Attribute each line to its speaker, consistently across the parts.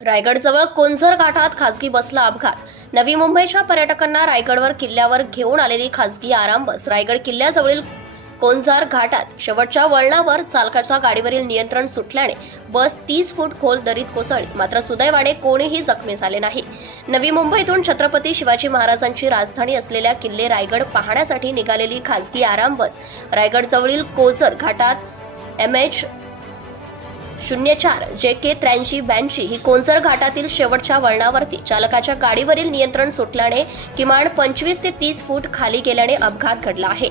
Speaker 1: रायगडजवळ कोंझर घाटात खासगी बसला अपघात. नवी मुंबईच्या पर्यटकांना रायगडवर किल्ल्यावर घेऊन आलेली खासगी आराम बस रायगड किल्ल्याजवळील कोंझार घाटात शेवटच्या वळणावर चालकाच्या गाडीवरील नियंत्रण सुटल्याने बस तीस फूट खोल दरीत कोसळली. मात्र सुदैवाने कोणीही जखमी झाले नाही. नवी मुंबईतून छत्रपती शिवाजी महाराजांची राजधानी असलेल्या किल्ले रायगड पाहण्यासाठी निघालेली खासगी आराम बस रायगडजवळील कोझर घाटात एम एच शून्य चार जे के त्र्याऐंशी ब्याऐंशी ही कोंसर घाटातील शेवटच्या वळणावरती चालकाच्या गाडीवरील नियंत्रण सुटल्याने किमान पंचवीस ते तीस फूट खाली गेल्याने अपघात घडला आहे.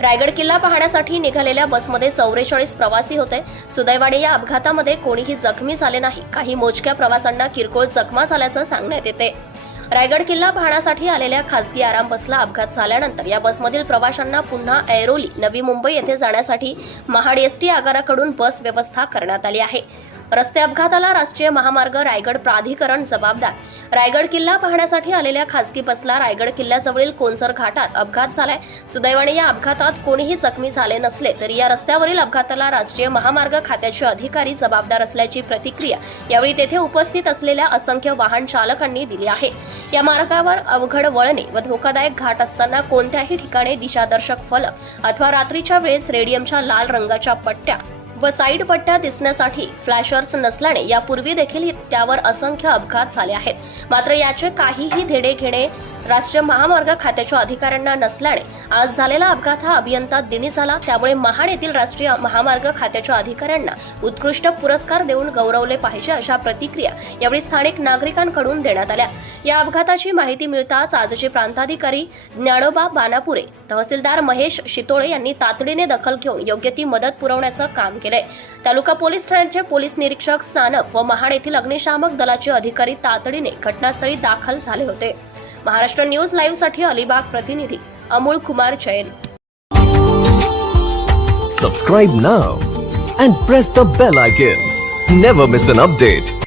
Speaker 1: रायगड किल्ला पाहण्यासाठी निघालेल्या बसमध्ये चौवेचाळीस प्रवासी होते. सुदैवाने या अपघातामध्ये कोणीही जखमी झाले नाही. काही मोजक्या प्रवाशांना किरकोळ जखमा झाल्याचं सांगण्यात येते. रायगड किल्ला पाहण्यासाठी आलेल्या खासगी आराम बसला अपघात झाल्यानंतर या बसमधील प्रवाशांना पुन्हा ऐरोली नवी मुंबई येथे जाण्यासाठी महाड एसटी आगाराकडून बस व्यवस्था करण्यात आली आहे. रस्ते अपघाताला राष्ट्रीय महामार्ग रायगड प्राधिकरण जबाबदार. रायगड किल्ला पाहण्यासाठी आलेल्या खासगी बसला रायगड किल्ल्याजवळील कोनसर घाटात अपघात झालाय. सुदैवाने या अपघातात कोणीही जखमी झाले नसले तरी या रस्त्यावरील अपघाताला राष्ट्रीय महामार्ग खात्याचे अधिकारी जबाबदार असल्याची प्रतिक्रिया यावेळी तेथे उपस्थित असलेल्या असंख्य वाहन चालकांनी दिली आहे. या मार्गावर अवघड वळणे व धोकादायक घाट असताना कोणत्याही ठिकाणी दिशादर्शक फलक अथवा रात्रीच्या वेळेस रेडियमच्या लाल रंगाच्या पट्ट्या व साईड पट्ट्या दिसण्यासाठी फ्लॅशर्स नसल्याने यापूर्वी देखील त्यावर असंख्य अपघात झाले आहेत. मात्र याचे काहीही धेडे घेणे राष्ट्रीय महामार्ग खात्याच्या अधिकाऱ्यांना नसल्याने आज झालेला अपघात हा अभियंता दिनी झाला. त्यामुळे महाड येथील राष्ट्रीय महामार्ग खात्याच्या अधिकाऱ्यांना उत्कृष्ट पुरस्कार देऊन गौरवले पाहिजे अशा प्रतिक्रिया यावेळी स्थानिक नागरिकांकडून देण्यात आल्या. या अपघाताची माहिती मिळताच आजचे प्रांताधिकारी ज्ञानोबा बानापुरे तहसीलदार महेश शितोळे यांनी तातडीने दखल घेऊन योग्य ती मदत पुरवण्याचं काम केलंय. तालुका पोलीस ठाण्याचे पोलीस निरीक्षक सानप व महाड येथील अग्निशामक दलाचे अधिकारी तातडीने घटनास्थळी दाखल झाले होते. महाराष्ट्र न्यूज लाईव्हसाठी अलिबाग प्रतिनिधी Amol Kumar Chayan.
Speaker 2: Subscribe now and press the bell icon. Never miss an update.